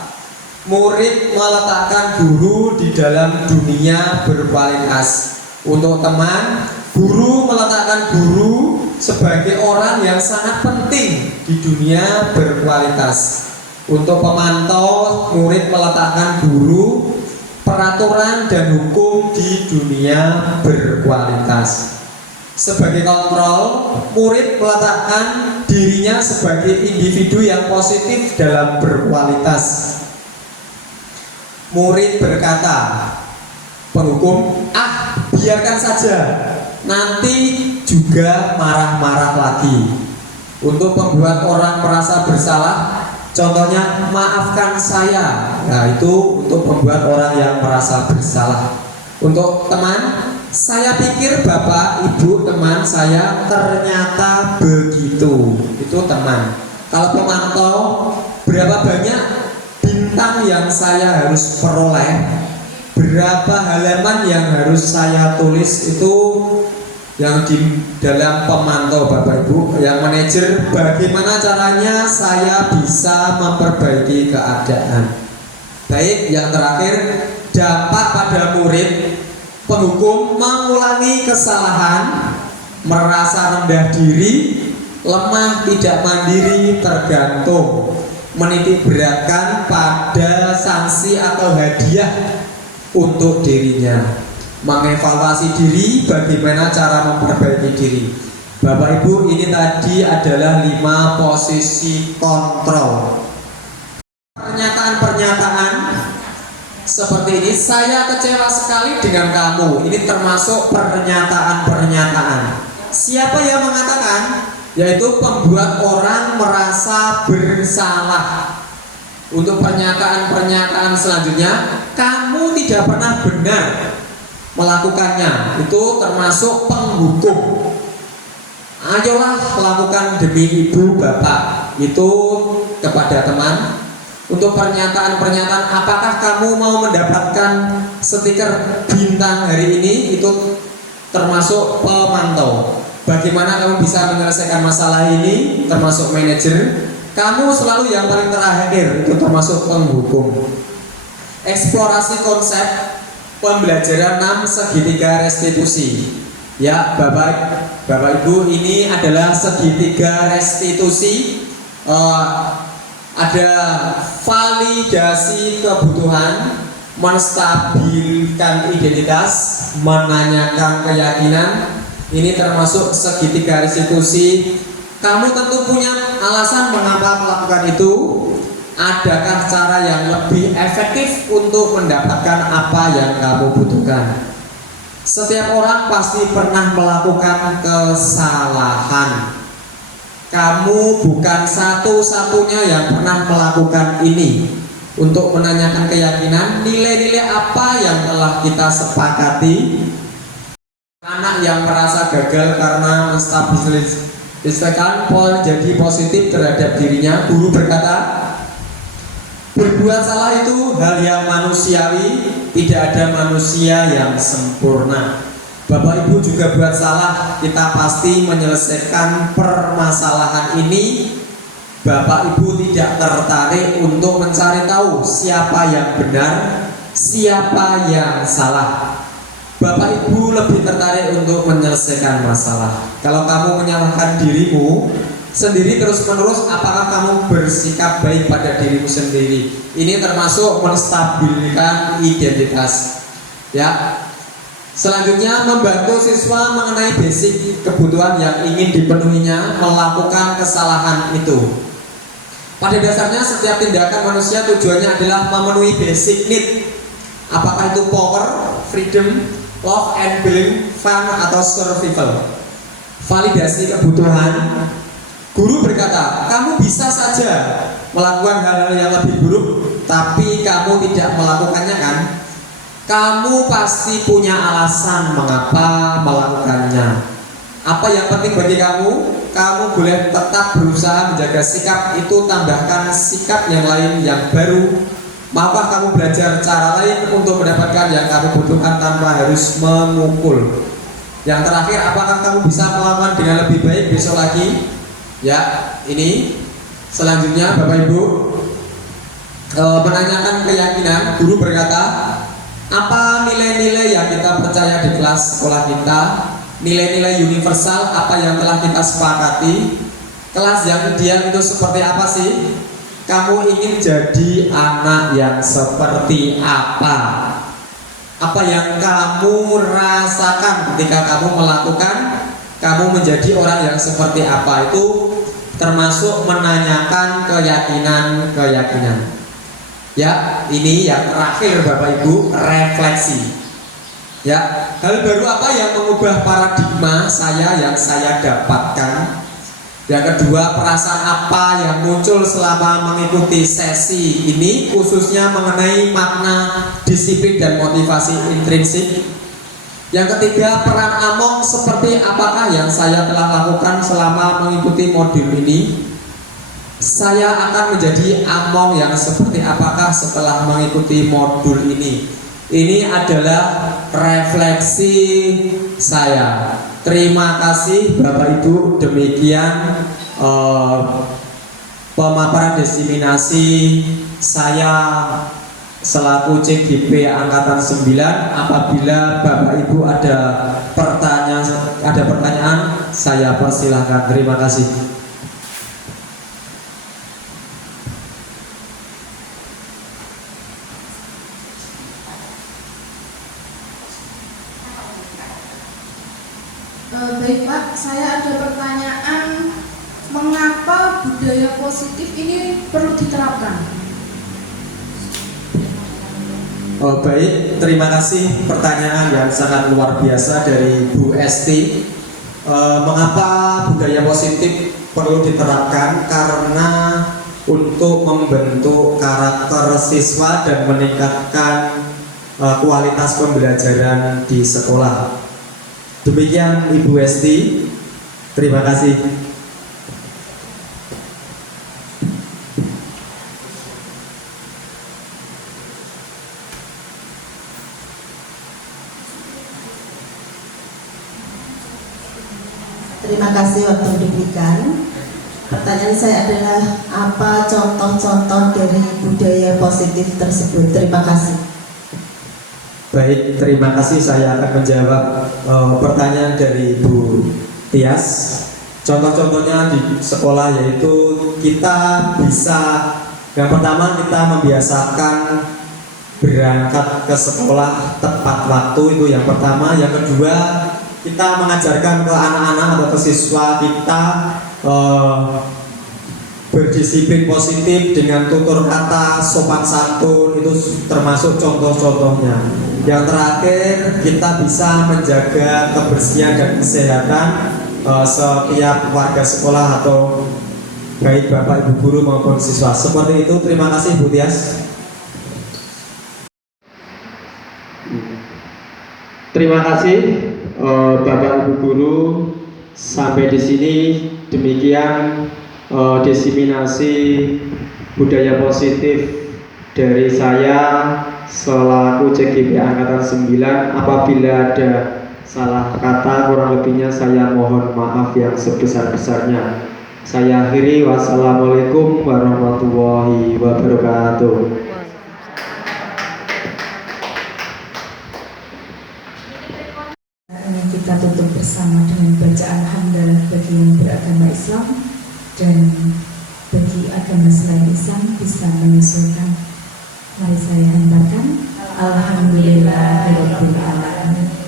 Murid meletakkan guru di dalam dunia berkualitas. Untuk teman, guru meletakkan guru sebagai orang yang sangat penting di dunia berkualitas. Untuk pemantau, murid meletakkan guru, peraturan dan hukum di dunia berkualitas. Sebagai kontrol, murid meletakkan dirinya sebagai individu yang positif dalam berkualitas. Murid berkata, penghukum, biarkan saja, nanti juga marah-marah lagi. Untuk membuat orang merasa bersalah, contohnya, maafkan saya. Nah itu untuk membuat orang yang merasa bersalah. Untuk teman, saya pikir bapak, ibu, teman saya ternyata begitu. Itu teman. Kalau pemantau, berapa banyak bintang yang saya harus peroleh, berapa halaman yang harus saya tulis, itu yang di dalam pemantau Bapak Ibu. Yang manajer, bagaimana caranya saya bisa memperbaiki keadaan. Baik, yang terakhir, dampak pada murid. Penghukum mengulangi kesalahan, merasa rendah diri, lemah, tidak mandiri, tergantung, menitik beratkan pada sanksi atau hadiah untuk dirinya. Mengevaluasi diri, bagaimana cara memperbaiki diri. Bapak Ibu, ini tadi adalah 5 posisi kontrol. Pernyataan-pernyataan seperti ini, saya kecewa sekali dengan kamu. Ini termasuk pernyataan-pernyataan. Siapa yang mengatakan? Yaitu pembuat orang merasa bersalah. Untuk pernyataan-pernyataan selanjutnya, kamu tidak pernah benar melakukannya, itu termasuk penghukum. Ayolah lakukan demi ibu bapak, itu kepada teman. Untuk pernyataan-pernyataan, apakah kamu mau mendapatkan stiker bintang hari ini, itu termasuk pemantau. Bagaimana kamu bisa menyelesaikan masalah ini, termasuk manajer. Kamu selalu yang paling terakhir, itu termasuk penghukum. Eksplorasi konsep pembelajaran 6 segitiga restitusi. Ya, Bapak Ibu, ini adalah segitiga restitusi. Ada validasi kebutuhan, menstabilkan identitas, menanyakan keyakinan, Ini termasuk segitiga restitusi. Kamu tentu punya alasan mengapa melakukan itu. Adakah cara yang lebih efektif untuk mendapatkan apa yang kamu butuhkan? Setiap orang pasti pernah melakukan kesalahan. Kamu bukan satu-satunya yang pernah melakukan ini. Untuk menanyakan keyakinan, nilai-nilai apa yang telah kita sepakati. Anak yang merasa gagal karena menstabiliskan pola jadi positif terhadap dirinya, guru berkata, berbuat salah itu hal yang manusiawi, tidak ada manusia yang sempurna. Bapak Ibu juga buat salah, kita pasti menyelesaikan permasalahan ini. Bapak Ibu tidak tertarik untuk mencari tahu siapa yang benar, siapa yang salah. Bapak Ibu lebih tertarik untuk menyelesaikan masalah. Kalau kamu menyalahkan dirimu sendiri terus-menerus, apakah kamu bersikap baik pada dirimu sendiri? Ini termasuk menstabilkan identitas. Ya. Selanjutnya, membantu siswa mengenai basic kebutuhan yang ingin dipenuhinya melakukan kesalahan itu. Pada dasarnya setiap tindakan manusia tujuannya adalah memenuhi basic need. Apakah itu power, freedom, love and belonging, fun atau survival. Validasi kebutuhan. Guru berkata, kamu bisa saja melakukan hal-hal yang lebih buruk, tapi kamu tidak melakukannya kan? Kamu pasti punya alasan mengapa melakukannya. Apa yang penting bagi kamu? Kamu boleh tetap berusaha menjaga sikap itu, tambahkan sikap yang lain yang baru. Maukah kamu belajar cara lain untuk mendapatkan yang kamu butuhkan tanpa harus memukul? Yang terakhir, apakah kamu bisa melakukan dengan lebih baik besok lagi? Ya, ini selanjutnya Bapak Ibu menanyakan keyakinan. Guru berkata, apa nilai-nilai yang kita percaya di kelas sekolah kita? Nilai-nilai universal apa yang telah kita sepakati? Kelas yang ideal itu seperti apa sih? Kamu ingin jadi anak yang seperti apa? Apa yang kamu rasakan ketika kamu melakukan? Kamu menjadi orang yang seperti apa? Itu termasuk menanyakan keyakinan. Ya, ini yang terakhir Bapak Ibu, refleksi. Ya, hal baru apa yang mengubah paradigma saya yang saya dapatkan? Yang kedua, perasaan apa yang muncul selama mengikuti sesi ini, khususnya mengenai makna disiplin dan motivasi intrinsik. Yang ketiga, peran Among seperti apakah yang saya telah lakukan selama mengikuti modul ini? Saya akan menjadi Among yang seperti apakah setelah mengikuti modul ini? Ini adalah refleksi saya. Terima kasih Bapak Ibu. Demikian pemaparan diseminasi saya selaku CGP Angkatan 9. Apabila Bapak Ibu ada pertanyaan, saya persilahkan. Terima kasih. Baik Pak, saya ada pertanyaan, mengapa budaya positif ini perlu diterapkan? Oh, baik, terima kasih pertanyaan yang sangat luar biasa dari Bu Esti. Mengapa budaya positif perlu diterapkan? Karena untuk membentuk karakter siswa dan meningkatkan kualitas pembelajaran di sekolah. Demikian Ibu Esti, terima kasih. Terima kasih waktu diberikan. Pertanyaan saya adalah, apa contoh-contoh dari budaya positif tersebut? Terima kasih. Baik, terima kasih. Saya akan menjawab pertanyaan dari Bu Tias. Contoh-contohnya di sekolah yaitu kita bisa, yang pertama kita membiasakan berangkat ke sekolah tepat waktu, itu yang pertama. Yang kedua, kita mengajarkan ke anak-anak atau ke siswa kita berdisiplin positif dengan tutur kata, sopan santun, itu termasuk contoh-contohnya. Yang terakhir, kita bisa menjaga kebersihan dan kesehatan setiap warga sekolah atau baik Bapak Ibu guru maupun siswa. Seperti itu, terima kasih Bu Tias. Terima kasih Bapak Ibu guru. Sampai di sini demikian diseminasi budaya positif dari saya selaku CGP Angkatan 9. Apabila ada salah kata, kurang lebihnya saya mohon maaf yang sebesar-besarnya. Saya akhiri, wassalamualaikum warahmatullahi wabarakatuh. Kita tutup bersama dengan bacaan hamdalah bagi yang beragama Islam, dan bagi agama selain Islam bisa menyesuaikan. Mari saya hantarkan. Alhamdulillahirabbil alamin.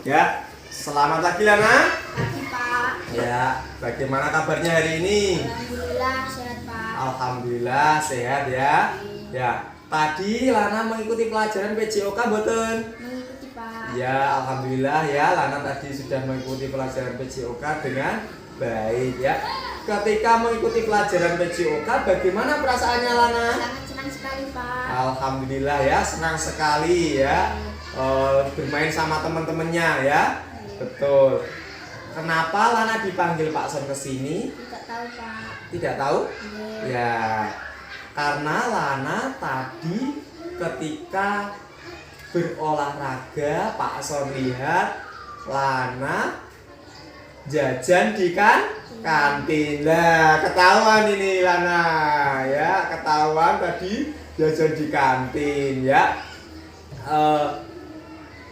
Ya, selamat pagi Lana. Pagi Pak. Ya, bagaimana kabarnya hari ini? Alhamdulillah sehat Pak. Alhamdulillah sehat ya. Ya, tadi Lana mengikuti pelajaran PJOK mboten? Mengikuti Pak. Ya, alhamdulillah ya, Lana tadi sudah mengikuti pelajaran PJOK dengan baik ya. Ketika mengikuti pelajaran PJOK, bagaimana perasaannya Lana? Sangat senang sekali Pak. Alhamdulillah ya, senang sekali ya. Bermain sama teman-temannya ya. Betul. Kenapa Lana dipanggil Pak Son ke sini? Tidak tahu Pak. Tidak tahu? Iya. Ya. Karena Lana tadi ketika berolahraga, Pak Son lihat Lana jajan di kantin. Nah, ketahuan ini Lana ya, ketahuan tadi jajan di kantin ya.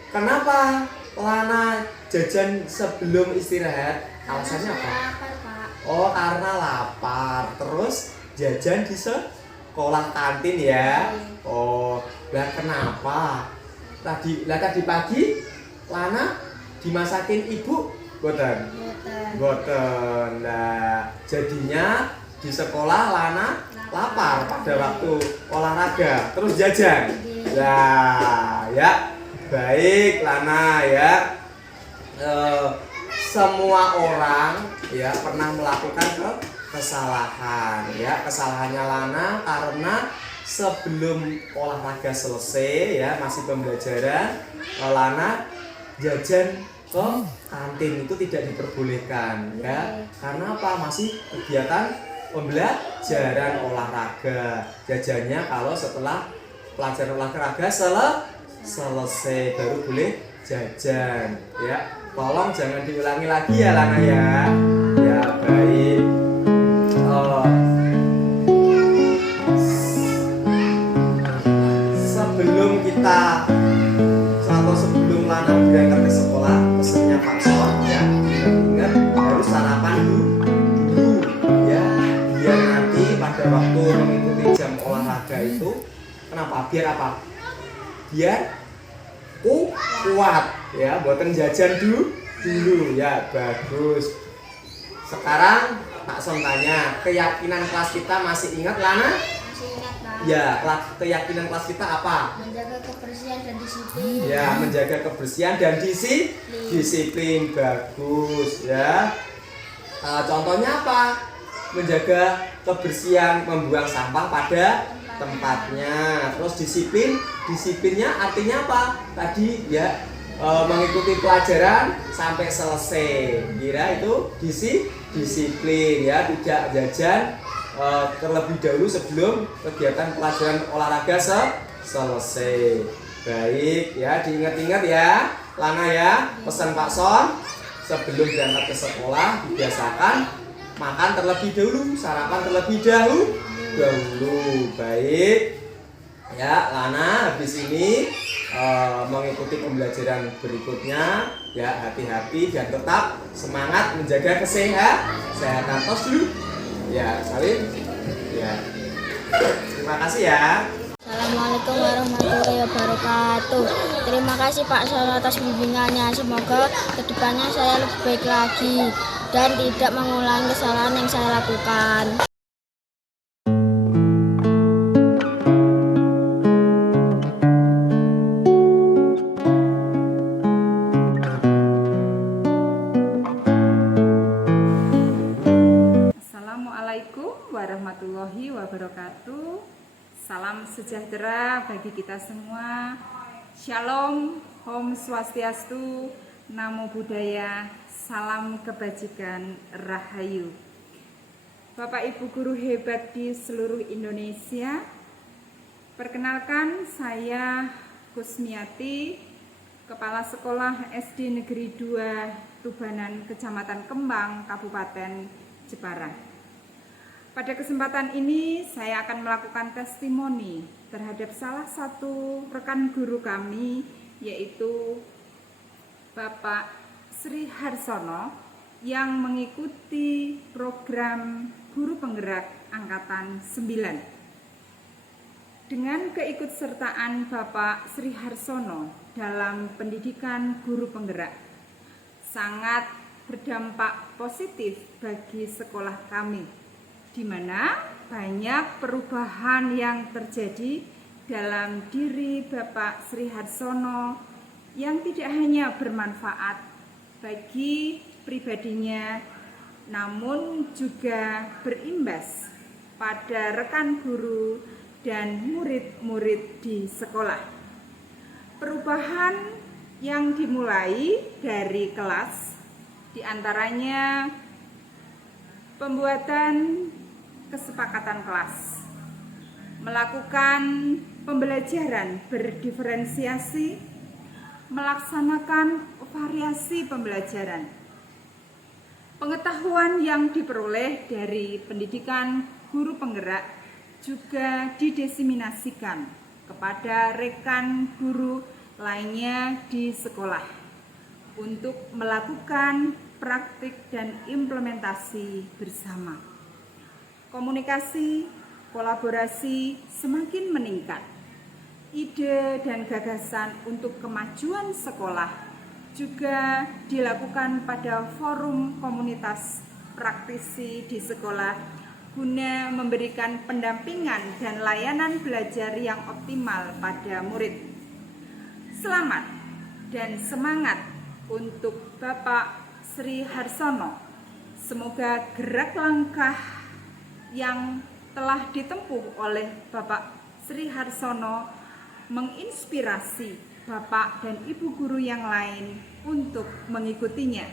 Kenapa Lana jajan sebelum istirahat? Alasannya apa? Lapar Pak. Oh, karena lapar. Terus jajan di sekolah kantin ya. Oh, lah kenapa? Tadi pagi Lana dimasakin ibu boten. Boten. Nah, jadinya di sekolah Lana lapar pada waktu olahraga, terus jajan. Nah, ya. Baik Lana ya, semua orang ya pernah melakukan kesalahan ya. Kesalahannya Lana karena sebelum olahraga selesai ya, masih pembelajaran, Lana jajan ke kantin itu tidak diperbolehkan ya. Karena apa? Masih kegiatan pembelajaran olahraga. Jajannya kalau setelah pelajaran olahraga selesai baru boleh jajan ya. Tolong jangan diulangi lagi ya Lana ya. Ya baik. Sebelum kita atau sebelum Lana berangkat ke sekolah, pesennya Pak Son ya, ingat harus sarapan dulu ya, biar nanti pada waktu mengikuti jam olahraga itu, kenapa? Biar apa? Biar kuat ya, buatan jajan dulu ya. Bagus. Sekarang Pak Son tanya, keyakinan kelas kita masih ingat Lana? Masih ingat Pak. Ya, keyakinan kelas kita apa? Menjaga kebersihan dan disiplin. Ya, menjaga kebersihan dan disiplin. Bagus ya. Contohnya apa? Menjaga kebersihan, membuang sampah pada tempatnya. Terus disiplinnya artinya apa? Tadi ya, mengikuti pelajaran sampai selesai. Kira itu disiplin ya, tidak jajan terlebih dahulu sebelum kegiatan pelajaran olahraga selesai. Baik ya, diingat-ingat ya Lana ya, pesan Pak Son, sebelum berangkat ke sekolah dibiasakan makan terlebih dahulu, sarapan terlebih dahulu. Baik ya Lana, habis ini mengikuti pembelajaran berikutnya ya, hati-hati dan tetap semangat menjaga kesehatan. Tos dulu ya, Salim ya, terima kasih ya. Assalamualaikum warahmatullahi wabarakatuh. Terima kasih Pak Son atas bimbingannya. Semoga kedepannya saya lebih baik lagi dan tidak mengulangi kesalahan yang saya lakukan. Assalamualaikum warahmatullahi wabarakatuh. Salam sejahtera bagi kita semua. Shalom, Om Swastiastu, Namo Buddhaya, salam kebajikan, Rahayu. Bapak Ibu guru hebat di seluruh Indonesia, perkenalkan saya Kusmiati, Kepala Sekolah SD Negeri 2 Tubanan, Kecamatan Kembang, Kabupaten Jepara. Pada kesempatan ini saya akan melakukan testimoni terhadap salah satu rekan guru kami, yaitu Bapak Sri Harsono yang mengikuti program Guru Penggerak Angkatan 9. Dengan keikutsertaan Bapak Sri Harsono dalam pendidikan guru penggerak sangat berdampak positif bagi sekolah kami, di mana banyak perubahan yang terjadi dalam diri Bapak Sri Harsono yang tidak hanya bermanfaat bagi pribadinya, namun juga berimbas pada rekan guru dan murid-murid di sekolah. Perubahan yang dimulai dari kelas, diantaranya pembuatan kesepakatan kelas, melakukan pembelajaran berdiferensiasi, melaksanakan variasi pembelajaran. Pengetahuan yang diperoleh dari pendidikan guru penggerak juga didiseminasikan kepada rekan guru lainnya di sekolah untuk melakukan praktik dan implementasi bersama. Komunikasi, kolaborasi semakin meningkat. Ide dan gagasan untuk kemajuan sekolah juga dilakukan pada forum komunitas praktisi di sekolah guna memberikan pendampingan dan layanan belajar yang optimal pada murid. Selamat dan semangat untuk Bapak Sri Harsono. Semoga gerak langkah yang telah ditempuh oleh Bapak Sri Harsono menginspirasi Bapak dan Ibu guru yang lain untuk mengikutinya,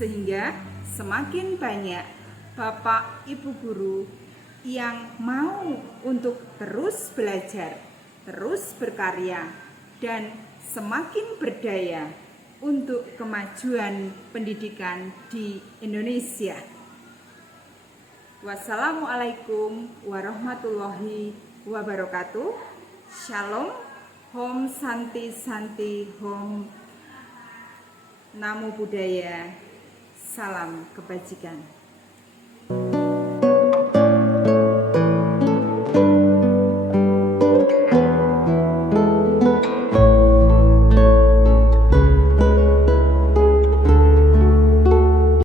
sehingga semakin banyak Bapak Ibu guru yang mau untuk terus belajar, terus berkarya, dan semakin berdaya untuk kemajuan pendidikan di Indonesia. Wassalamualaikum warahmatullahi wabarakatuh. Shalom, Om Santi Santi, Om Namo Buddhaya, salam kebajikan.